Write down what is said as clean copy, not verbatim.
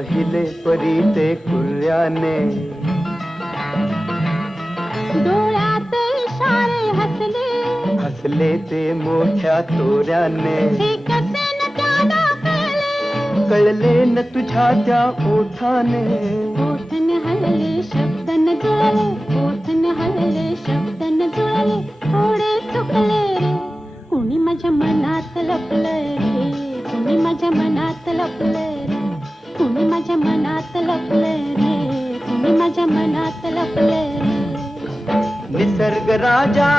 पाहिले परी ते कुर्याने, डोळ्यात इशारे हसले, हसले ते मोठ्या तोऱ्याने. हे कसे न त्याला कळले, कळले न तुझ्या त्या ओठाने. ओठन हलले शब्द न जुळले, ओठन हलले शब्द न जुळले, थोडे चुकले रे. कुणी माझ्या मनात लपलंय रे, कुणी माझ्या मनात लपलंय रे, कुणी माझ्या मनात लपलंय रे, कुणी माझ्या मनात लपलंय रे. निसर्ग राजा